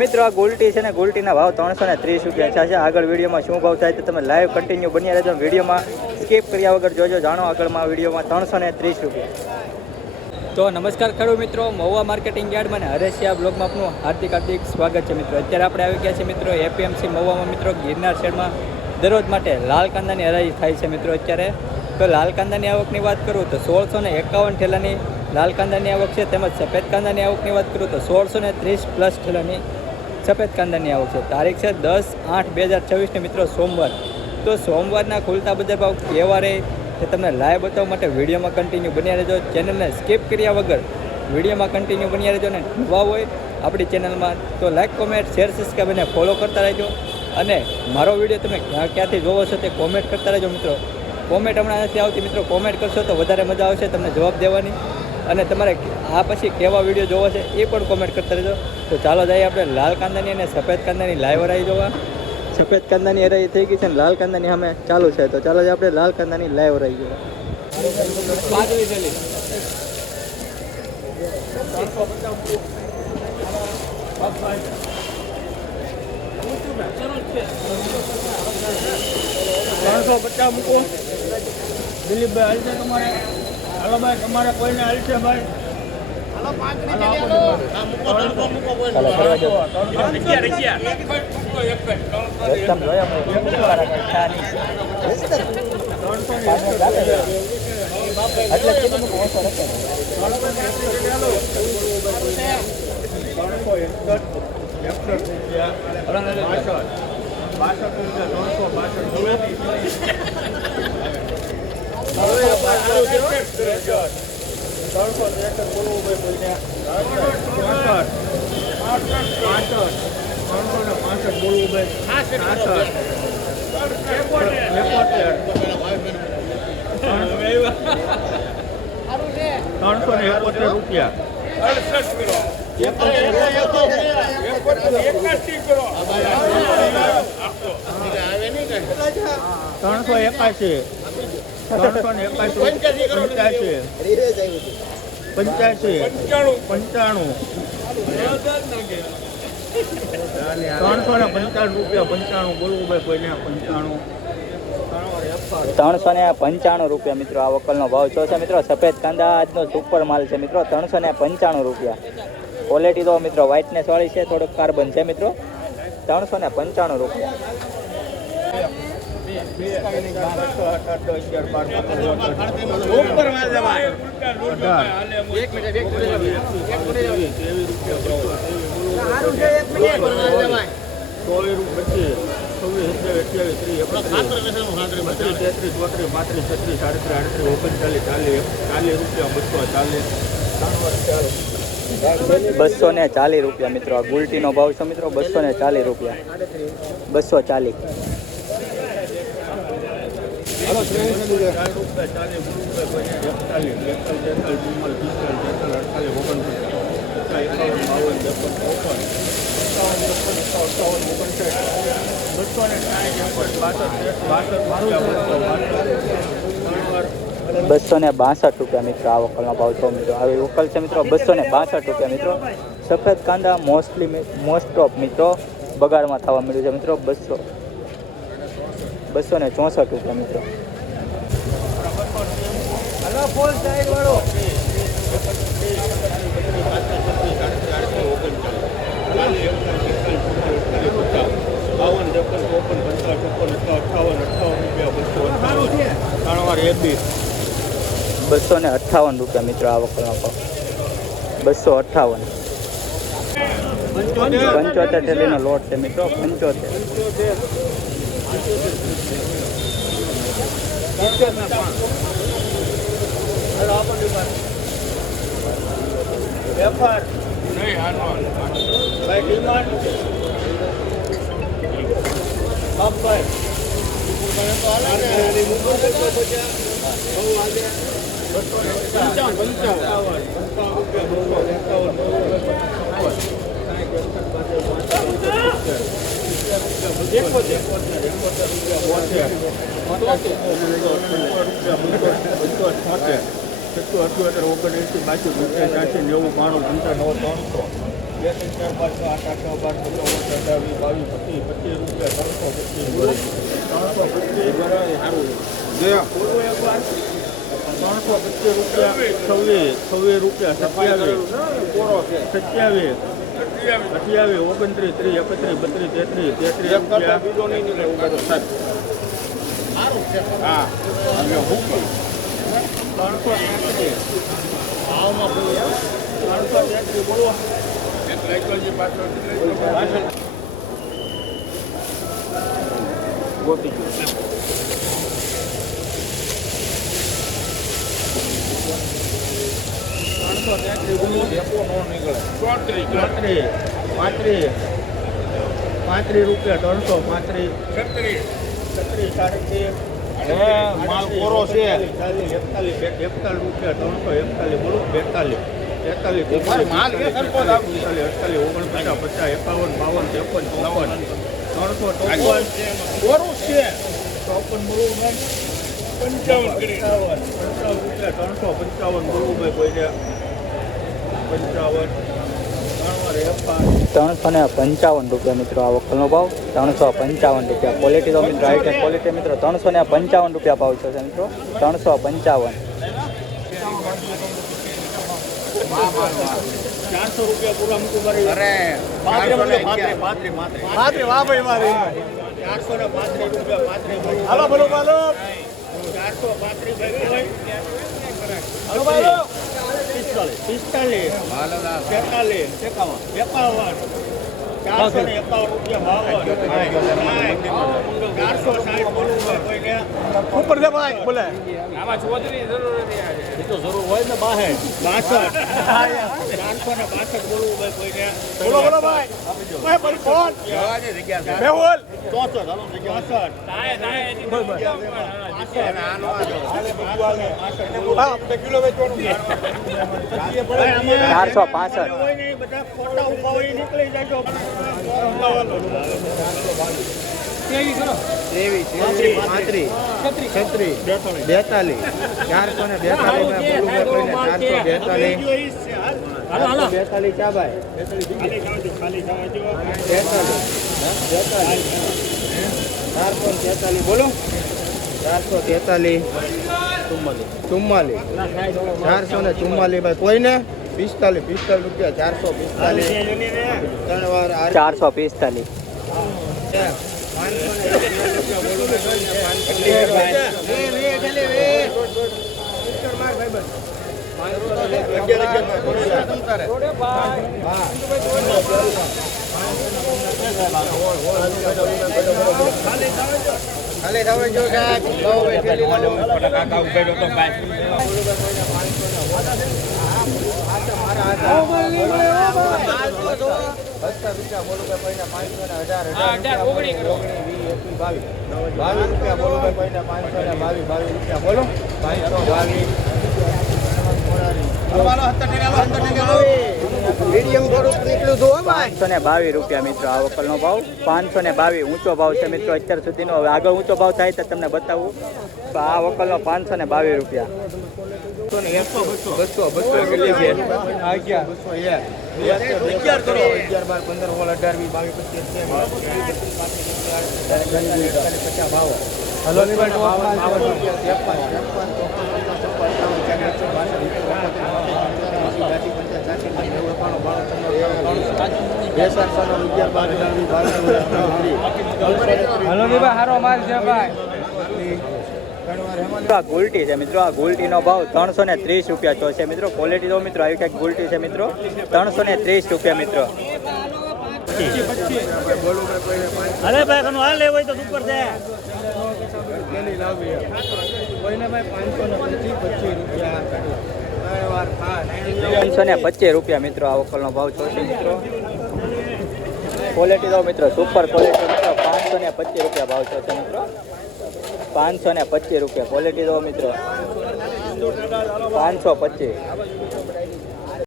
મિત્રો આ ગોલ્ટી છે ને ગોલ્ટીના ભાવ 330 રૂપિયા છે. આગળ વિડીયોમાં શું ભાવ થાય તો તમે લાઈવ કન્ટિન્યુ બન્યા રહેજો. વિડીયોમાં સ્કીપ કર્યા વગર જોજો. જાણો આગળમાં વિડીયોમાં 330 રૂપિયા. તો નમસ્કાર ખેડૂત મિત્રો, મહુવા માર્કેટિંગ યાર્ડમાં અને હરેશિયા બ્લોગમાં આપનું હાર્દિક સ્વાગત છે મિત્રો. અત્યારે આપણે આવી ગયા છે મિત્રો એપીએમસી મહુવામાં મિત્રો ગિરનાર શેડમાં દરરોજ માટે લાલ કાંદાની હરાજી થાય છે મિત્રો. અત્યારે તો લાલ કાંદાની આવકની વાત કરું તો 1651 ઠેલાની લાલ કાંદાની આવક છે. તેમજ સફેદ કાંદાની આવકની વાત કરું તો 1630 પ્લસ ઠેલાની સફેદ કાંદાની આવક છે. તારીખ છે 10/8/2024 મિત્રો સોમવાર. તો સોમવારના ખુલતા બજાર ભાવ કેવા રહે તે તમને લાઈવ બતાવવા માટે વિડીયોમાં કન્ટિન્યુ બન્યા રહેજો. ચેનલને સ્કીપ કર્યા વગર વિડીયોમાં કન્ટિન્યુ બન્યા રહેજો. અને નવા હોય આપણી ચેનલમાં તો લાઈક, કોમેન્ટ, શેર, સબસ્ક્રાઈબ અને ફોલો કરતા રહેજો. અને મારો વિડીયો તમે ક્યાંથી જોવો છો તે કોમેન્ટ કરતા રહેજો મિત્રો. કોમેન્ટ હમણાં નથી આવતી મિત્રો, કોમેન્ટ કરશો તો વધારે મજા આવશે તમને જવાબ દેવાની. અને તમારે આ પછી કેવા વિડીયો જોવો છે એ પણ કોમેન્ટ કરતા રહેજો. તો ચાલો જઈએ આપણે લાલ કાંદાની અને સફેદ કાંદાની લાઈવ હરાઈ જોવા. સફેદ કાંદાની હરાઈ થઈ ગઈ છે અને લાલ કાંદાની સામે ચાલુ છે. તો ચાલો જ આપણે લાલ કાંદાની લાઈવ હરાઈ જોવા. મૂકો દિલીપભાઈ હાલશે તમારે. હાલો ભાઈ તમારે કોઈને હાલશે ભાઈ. રૂપિયા ત્રણસો 81 85 95 રૂપિયા બોલવું ભાઈ કોઈને 395 રૂપિયા મિત્રો આ વકલનો ભાવ છે મિત્રો. સફેદ કાંદા આજનો સુપર માલ છે મિત્રો. 395 રૂપિયા. ક્વોલિટી તો મિત્રો વ્હાઇટનેસ વાળી છે, થોડુંક કાર્બન છે મિત્રો. 395 રૂપિયા. ₹240 રૂપિયા મિત્રો. આ ગુલટીનો ભાવ છે મિત્રો. 240 રૂપિયા. 240. ₹262 મિત્રો આ વકલનો ભાવ છે મિત્રો. આવી વકલ છે મિત્રો. ₹262 મિત્રો. સફેદ કાંદા મોસ્ટ ઓફ મિત્રો બગાડમાં થવા મળ્યું છે મિત્રો. ₹264 મિત્રો. ₹258 મિત્રો આ વકલનો ભાવ. 258. 75 થેલીનો લોટ છે મિત્રો. 75. ₹78 ₹79 ₹82 ₹80 90 92 95 300 2 3 4 5 6 8 9 10 11 12 13 22 25 રૂપિયા 325 બોલો ગોતી રૂપિયા 335 માલ કોરો છે 41 રૂપિયા 341 બોલો 42 માલ 48 50 51 52 53 કોરું છે 54 બોલું 55 રૂપિયા 355 બોલું ભાઈ કોઈને 355 રૂપિયા મિત્રો આ વકલનો ભાવ 355 રૂપિયા. ક્વોલિટી તો મિત્રો આઈટમ ક્વોલિટી મિત્રો 355 રૂપિયા ભાવ છે મિત્રો 355. 400 રૂપિયા પૂરા મૂકું મારી અરે 435 વાહ ભાઈ મારી 435 રૂપિયા 35 હાલો બોલો બોલો 435 ભાઈ હાલો બોલો 45 451 રૂપિયા ભાવ 460 બોલું કોઈને ઉપર છે ભાઈ બોલે આમાં ચૌધરી જરૂર નથી તો જરૂર હોય ને 62 462 બોલું ભાઈ કોઈને બોલો બોલો ભાઈ ભાઈ પર કોણ જવાની જગ્યા છે મેહુલ 64 હાલો જગ્યા 64 તાય નાનો આ કિલો વેચવાનું 465 હોય ને બધા ફોટા ઉભા હોય નીકળી જાય 443 બોલો 443 444 ભાઈ કોઈને 45 રૂપિયા 445 ત્રણ વાર 445. ખાલી થાવે જો સાહેબ લો બેઠેલી લો કાકા ઉભેલો તો ભાઈ ₹522 મિત્રો આ વકલનો ભાવ 522 ઊંચો ભાવ છે મિત્રો અત્યાર સુધીનો. હવે આગળ ઊંચો ભાવ થાય તો તમને બતાવું. તો આ વકલનો ₹522. 522 આ ગોલ્ટી છે મિત્રો. આ ગોલ્ટીનો ભાવ 330 રૂપિયા તો છે મિત્રો. ક્વોલિટી તો મિત્રો આવી કંઈક ગોલ્ટી છે મિત્રો 330 રૂપિયા મિત્રો. અરે ભાઈ કનો હાલ લેવો તો ઉપર છે 525 રૂપિયા મિત્રો આ વકલનો ભાવ છે મિત્રો. ક્વોલિટી તો મિત્રો સુપર ક્વોલિટી મિત્રો 525 રૂપિયા ભાવ છે મિત્રો. 525 રૂપિયા ક્વોલિટી તો મિત્રો 525.